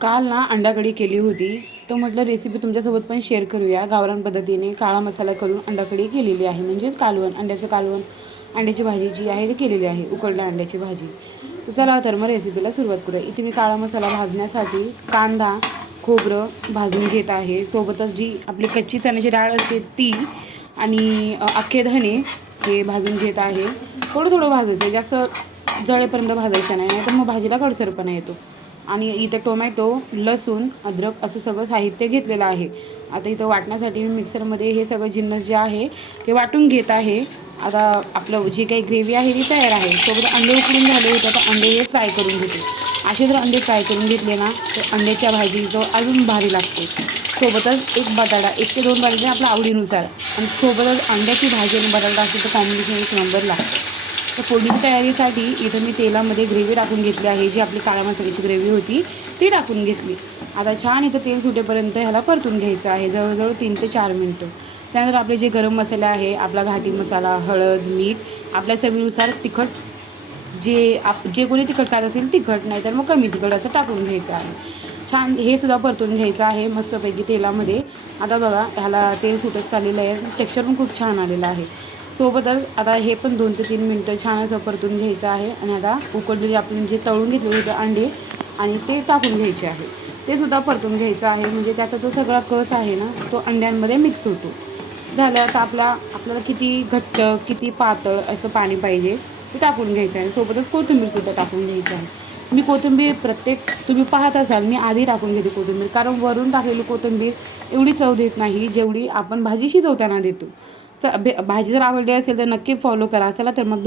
काल ना अंडा कढी केली होती, तर म्हटलं रेसिपी तुमच्यासोबत पण शेअर करूया. गावरान पद्धतीने काळा मसाला करून अंडा कढी केलेली आहे, म्हणजेच कालवण, अंड्याचं कालवण, अंड्याची भाजी जी आहे ती केलेली आहे, उकडल्या अंड्याची भाजी. तर चला तर मग रेसिपीला सुरुवात करूया. इथे मी काळा मसाला भाजण्यासाठी कांदा, खोबरं भाजून घेत आहे. सोबतच जी आपली कच्ची चण्याची डाळ असते ती आणि अख्खे धणे हे भाजून घेत आहे. थोडं थोडं भाजायचं, जास्त जळेपर्यंत भाजायचं नाही, तर मग भाजीला कडसरपणा येतो. आणि इथं टोमॅटो, लसूण, अद्रक असं सगळं साहित्य घेतलेलं आहे. आता इथं वाटण्यासाठी मी मिक्सरमध्ये हे सगळं जिन्नस जे आहे ते वाटून घेत आहे. आता आपलं जी काही ग्रेव्ही आहे ती तयार आहे. सोबत अंडे उकडून झाले होते, तर अंडे हे फ्राय करून घेते. असे जर अंडे फ्राय करून घेतले ना, तर अंड्याच्या भाजीचं अजून भारी लागते. सोबतच एक बटाटा, 1 ते 2 बटाटे आपल्या आवडीनुसार, आणि सोबतच अंड्याची भाजी आणि बटाटा असेल तर कॉम्बिनेशन एक नंबर लागतं. तर फोडणीची तयारीसाठी इथं मी तेलामध्ये ग्रेव्ही टाकून घेतली आहे, जी आपली काळ्या मसाल्याची ग्रेव्ही होती ती टाकून घेतली. आता छान इथं तेल सुटेपर्यंत ह्याला परतून घ्यायचं आहे, जवळजवळ 3 ते 4 मिनटं. त्यानंतर आपले जे गरम मसाले आहे, आपला घाटी मसाला, हळद, मीठ, आपल्या चवीनुसार तिखट, जे कोणी तिखट खात असेल तिखट, नाही तर मग कमी तिखट असं टाकून घ्यायचं आहे. छान हे सुद्धा परतून घ्यायचं आहे मस्तपैकी तेलामध्ये. आता बघा ह्याला तेल सुटत चाललेलं आहे, टेक्स्चर पण खूप छान आलेलं आहे. सोबतच आता हे पण 2 ते 3 मिनटं छान असं परतून घ्यायचं आहे. आणि आता उकडलेले आपण जे तळून घेतलेले होते अंडे आणि ते टाकून घ्यायचे आहे, ते सुद्धा परतून घ्यायचं आहे. म्हणजे त्याचा जो सगळा कस आहे ना, तो अंड्यांमध्ये मिक्स होतो. झालं आता आपल्याला किती घट्ट, किती पातळ असं पाणी पाहिजे ते टाकून घ्यायचं आहे. सोबतच कोथिंबीरसुद्धा टाकून घ्यायची आहे. मी कोथिंबीर तुम्ही पाहत असाल, मी आधी टाकून घेते कोथिंबीर, कारण वरून टाकलेली कोथिंबीर एवढी चव देत नाही जेवढी आपण भाजी शिजवताना देतो. भाजी जर आवडली असेल तर नक्की फॉलो करा. चला तर मग